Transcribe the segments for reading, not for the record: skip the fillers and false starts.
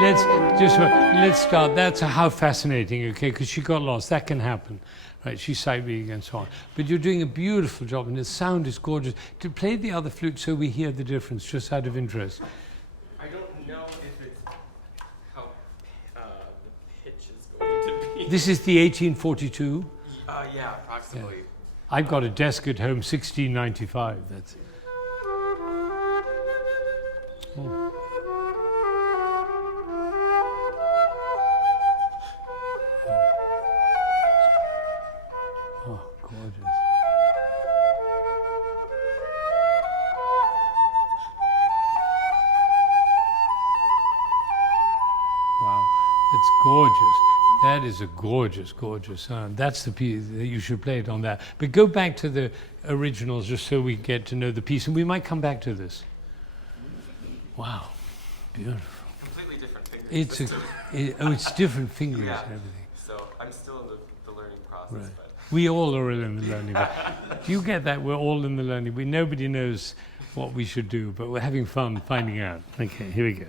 let's start. That's how fascinating, okay? Because she got lost. That can happen, right? She's sight reading and so on. But you're doing a beautiful job, and the sound is gorgeous. To play the other flute so we hear the difference, just out of interest. I don't know if it's how the pitch is going to be. This is the 1842. Yeah, approximately. Yeah. I've got a desk at home, 1695. That's. Oh. Oh, gorgeous. Wow, it's gorgeous. That is a gorgeous, gorgeous sound. That's the piece that you should play it on that. But go back to the originals just so we get to know the piece, and we might come back to this. Wow, beautiful. Completely different fingers. It's different fingers yeah. and everything. So I'm still in the learning process. Right. But. We all are in the learning. Do you get that? We're all in the learning. Nobody knows what we should do, but we're having fun finding out. Okay, here we go.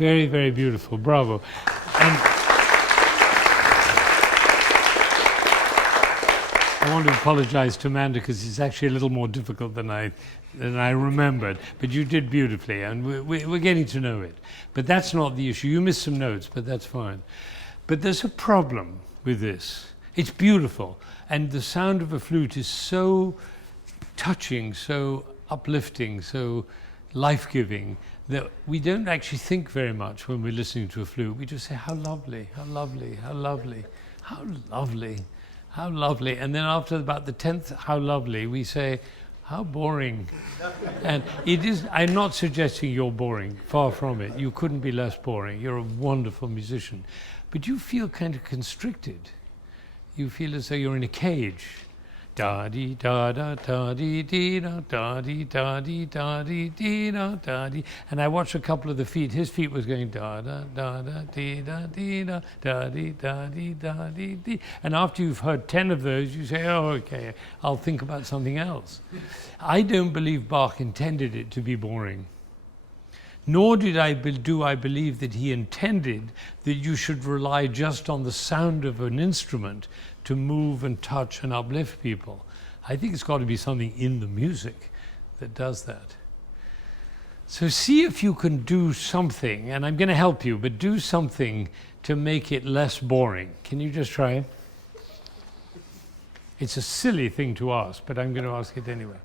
Very, very beautiful. Bravo. And I want to apologize to Amanda because it's actually a little more difficult than I remembered. But you did beautifully, and we're getting to know it. But that's not the issue. You missed some notes, but that's fine. But there's a problem with this. It's beautiful, and the sound of a flute is so touching, so uplifting, so life-giving, that we don't actually think very much when we're listening to a flute. We just say, how lovely, how lovely, how lovely, how lovely, how lovely. And then after about the 10th, how lovely, we say, how boring. And it is, I'm not suggesting you're boring, far from it. You couldn't be less boring. You're a wonderful musician. But you feel kind of constricted. You feel as though you're in a cage. da dee da da da dee dee da da dee da dee da dee dee da da dee. And I watched a couple of the feet. His feet was going da da da da dee da dee da da dee da dee da dee dee. And after you've heard 10 of those, you say, oh, okay, I'll think about something else. I don't believe Bach intended it to be boring. Nor do I believe that he intended that you should rely just on the sound of an instrument to move and touch and uplift people. I think it's got to be something in the music that does that. So see if you can do something, and I'm going to help you, but do something to make it less boring. Can you just try? It's a silly thing to ask, but I'm going to ask it anyway.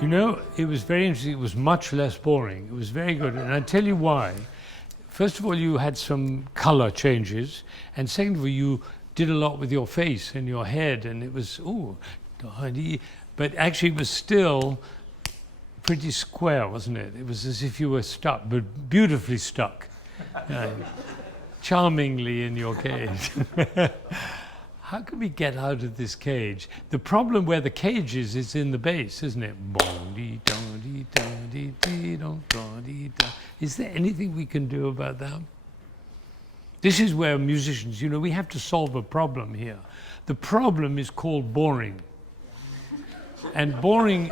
You know, it was very interesting. It was much less boring. It was very good. And I'll tell you why. First of all, you had some color changes. And second of all, you did a lot with your face and your head. And it was, ooh, but actually it was still pretty square, wasn't it? It was as if you were stuck, but beautifully stuck. Charmingly in your cage. How can we get out of this cage? The problem where the cage is in the bass, isn't it? Is there anything we can do about that? This is where musicians, you know, we have to solve a problem here. The problem is called boring. And boring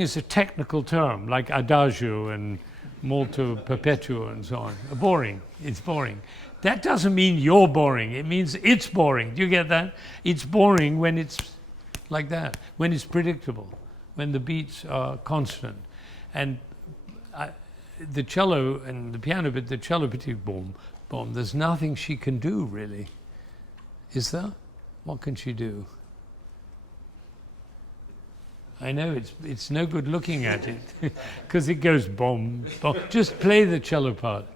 is a technical term, like Adagio and molto perpetuo and so on. Boring, it's boring. That doesn't mean you're boring. It means it's boring. Do you get that? It's boring when it's like that, when it's predictable, when the beats are constant. And the cello and the piano, but the cello particularly, boom, boom. There's nothing she can do, really. Is there? What can she do? I know it's no good looking at it because it goes boom, boom. Just play the cello part.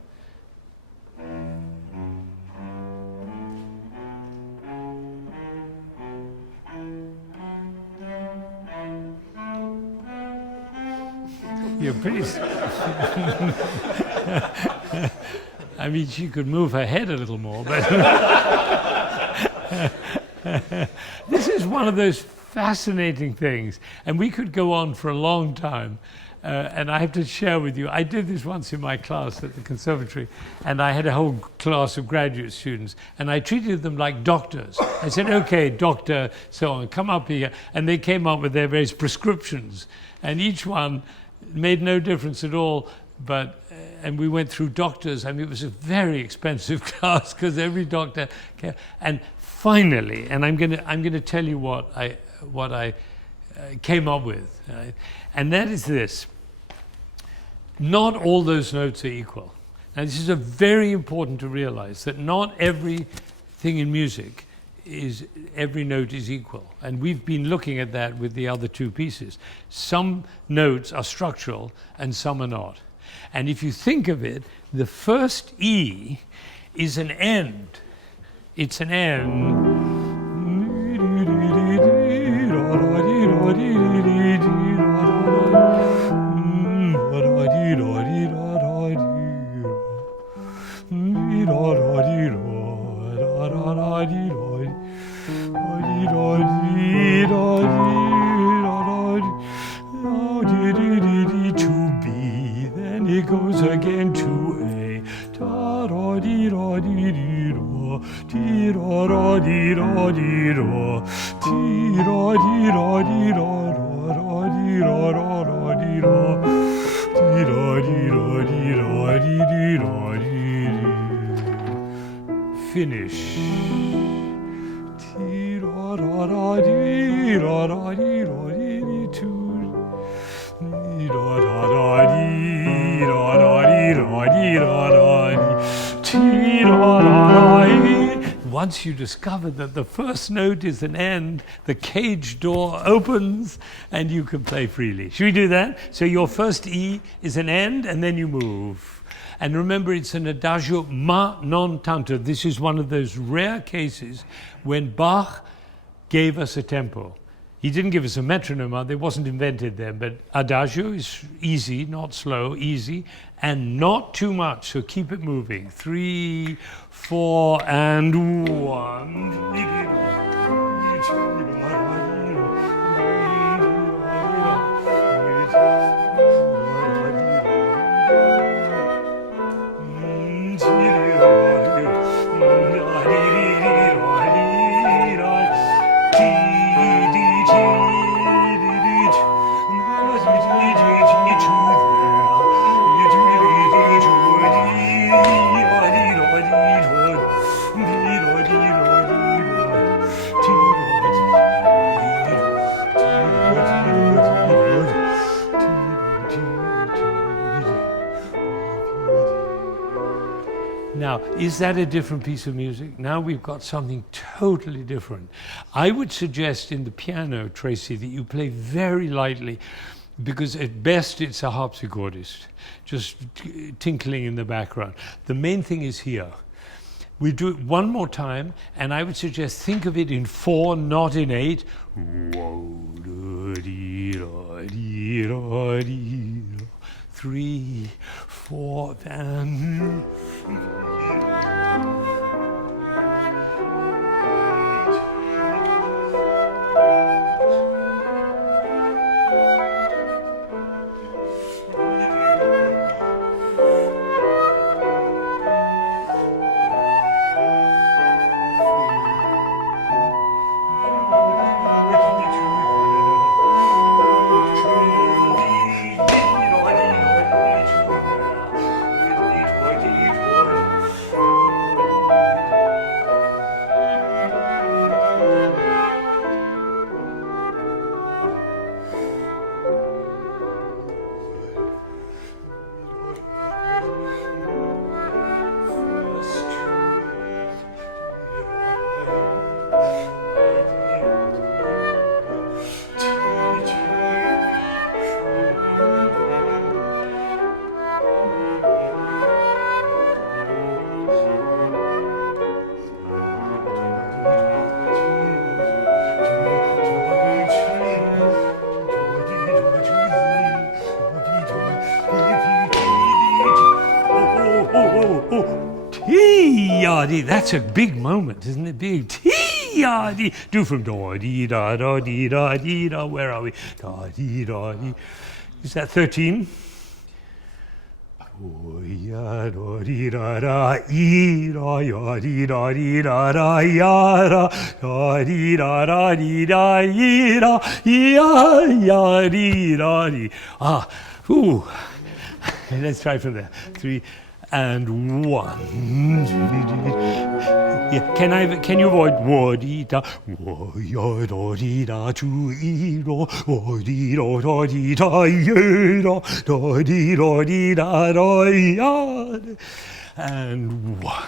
You're pretty. I mean, she could move her head a little more, but this is one of those fascinating things, and we could go on for a long time. And I have to share with you, I did this once in my class at the conservatory, and I had a whole class of graduate students, and I treated them like doctors. I said, okay, doctor, so on, come up here. And they came up with their various prescriptions, and each one made no difference at all, but and we went through doctors. I mean, it was a very expensive class because every doctor came. And finally, and I'm gonna tell you what I came up with, right? And that is this: not all those notes are equal. Now, this is very important to realize that not everything in music every note is equal. And we've been looking at that with the other two pieces. Some notes are structural and some are not. And if you think of it, the first E is an end. It's an end. To B, then it goes again to A. Da da dee da dee dee do, dee da da dee da dee do, dee da dee da dee da da dee da da da dee da, dee da dee da dee da dee dee da dee dee. Finish. Dee da Once you discover that the first note is an end, the cage door opens and you can play freely. Should we do that? So your first E is an end and then you move. And remember, it's an Adagio ma non tanto. This is one of those rare cases when Bach gave us a tempo. He didn't give us a metronome, it wasn't invented then, but Adagio is easy, not slow, easy, and not too much, so keep it moving. 3, 4, and 1. Now, is that a different piece of music? Now we've got something totally different. I would suggest in the piano, Tracy, that you play very lightly, because at best it's a harpsichordist, just tinkling in the background. The main thing is here. We do it one more time, and I would suggest think of it in 4, not in 8. 3, 4, and... That's a big moment, isn't it? Big. Tee-ya-dee. Do from da-dee-da-da-dee-da-dee-da. Where are we? Da-dee-da-dee. Is that 13? Ah, ooh. Let's try from there. 3 and 1. Yeah, can you avoid wa-dee-da, wa-ya-da-dee-da, choo-ee-da, wa-dee-da-da-dee-da-yee-da, da-dee-da-dee-da-da-ya, and 1.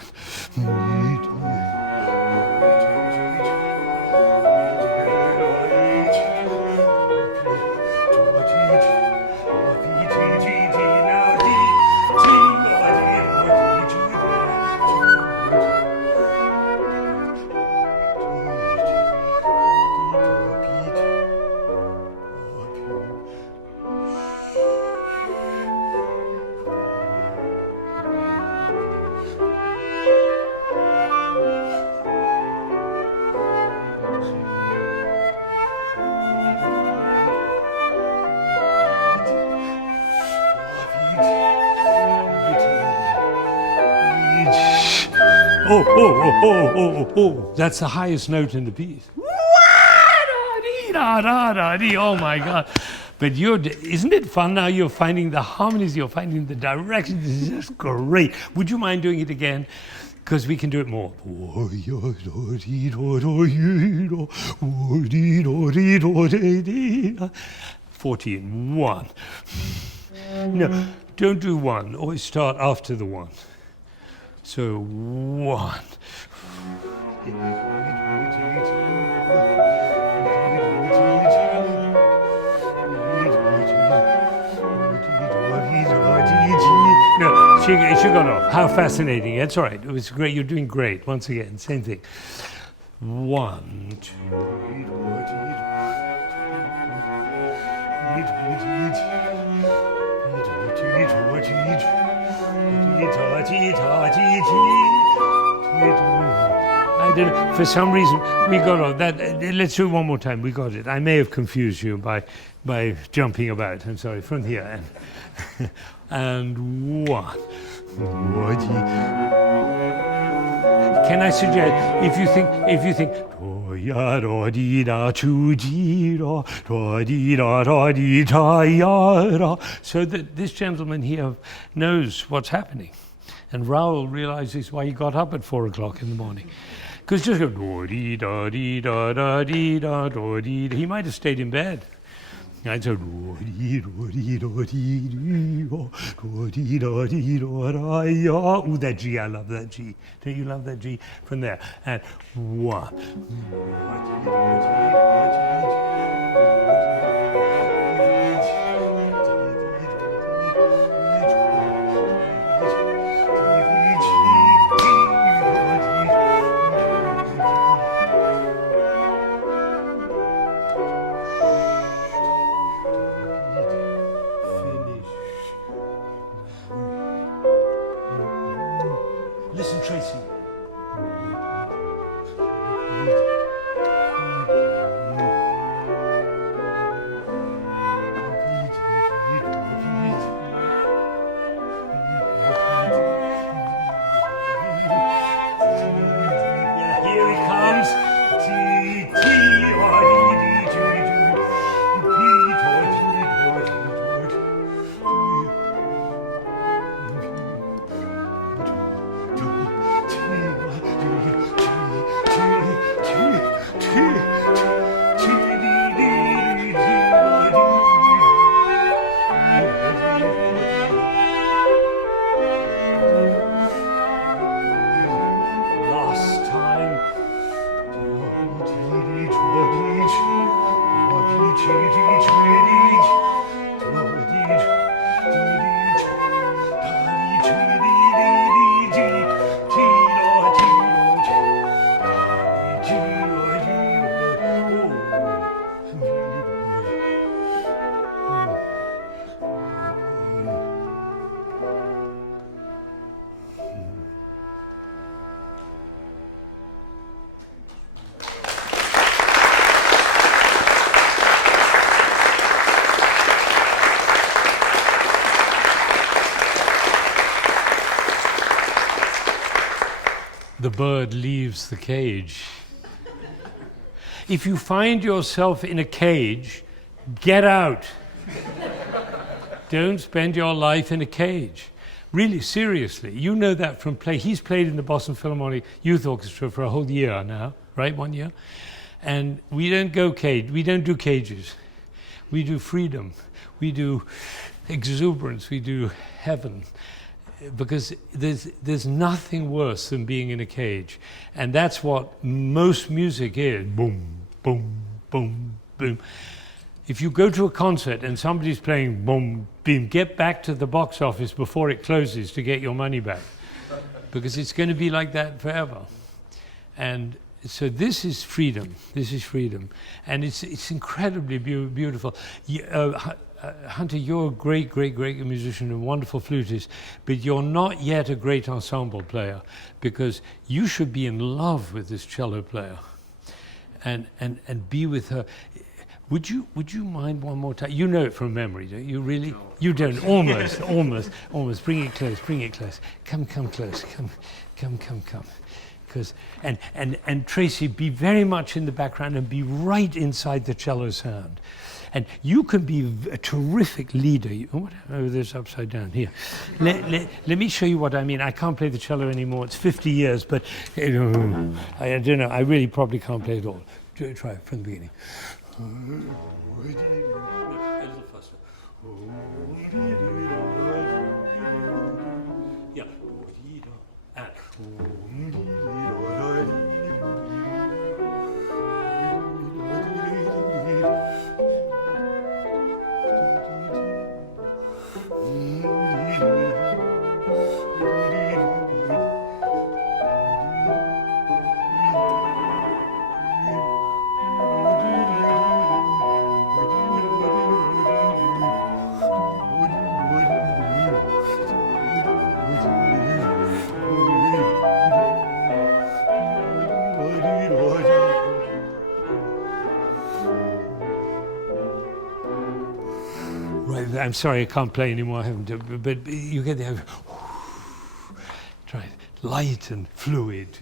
Oh, that's the highest note in the piece. Oh my God. But isn't it fun now? You're finding the harmonies, you're finding the directions. This is just great. Would you mind doing it again? because we can do it more. 14. 1. No, don't do 1. Always start after the 1. So 1. No, she got off. How fascinating. That's all right. It was great. You're doing great. Once again, same thing. 1, 2. I don't know. For some reason, we got off that. Let's do it one more time. We got it. I may have confused you by jumping about. I'm sorry. From here. And 1. Can I suggest, if you think, so that this gentleman here knows what's happening, and Raoul realizes why he got up at 4 o'clock in the morning. Because just go, he might have stayed in bed. I said, ooh, that G, I love that G. Don't you love that G? From there. And 1. Listen, Tracy. Here he comes. The bird leaves the cage. If you find yourself in a cage, get out. Don't spend your life in a cage. Really, seriously. You know that from play. He's played in the Boston Philharmonic Youth Orchestra for a whole year now, right? 1 year. And we don't go cage. We don't do cages. We do freedom. We do exuberance. We do heaven. Because there's nothing worse than being in a cage. And that's what most music is. Boom, boom, boom, boom. If you go to a concert and somebody's playing boom, boom, get back to the box office before it closes to get your money back. Because it's going to be like that forever. And so this is freedom. This is freedom. And it's incredibly beautiful. Hunter, you're a great, great, great musician and wonderful flutist, but you're not yet a great ensemble player, because you should be in love with this cello player and be with her. Would you mind one more time? You know it from memory, don't you? Really? No. You don't. Almost. Bring it close. Come close. Come. Because and Tracy, be very much in the background and be right inside the cello sound. And you can be a terrific leader. Oh, this upside down here. Let me show you what I mean. I can't play the cello anymore. It's 50 years, but I don't know. I really probably can't play it all. Try it from the beginning. A little faster. Yeah. I'm sorry, I can't play anymore. I haven't done, but you get the try it. Light and fluid.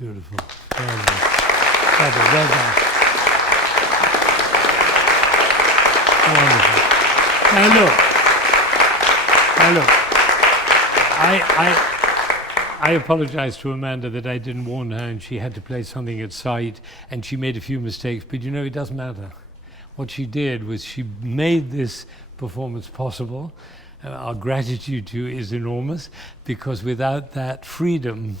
Beautiful. Well done. Wonderful. Now look. I apologize to Amanda that I didn't warn her and she had to play something at sight and she made a few mistakes, but you know, it doesn't matter. What she did was she made this performance possible. Our gratitude to you is enormous, because without that freedom,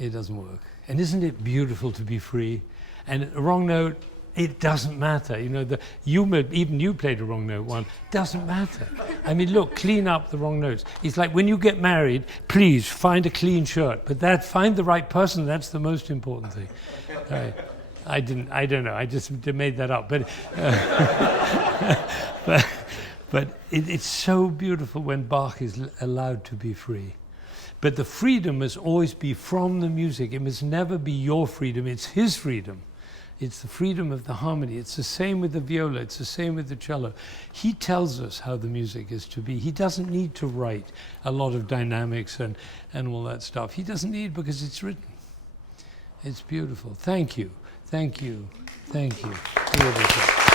it doesn't work. And isn't it beautiful to be free? And a wrong note, it doesn't matter. You know, even you played a wrong note one. Doesn't matter. I mean, look, clean up the wrong notes. It's like when you get married, please find a clean shirt. But find the right person. That's the most important thing. I don't know. I just made that up. But it's so beautiful when Bach is allowed to be free. But the freedom must always be from the music. It must never be your freedom. It's his freedom. It's the freedom of the harmony. It's the same with the viola. It's the same with the cello. He tells us how the music is to be. He doesn't need to write a lot of dynamics and all that stuff. He doesn't need, because it's written. It's beautiful. Thank you. Thank you. Thank you. Beautiful.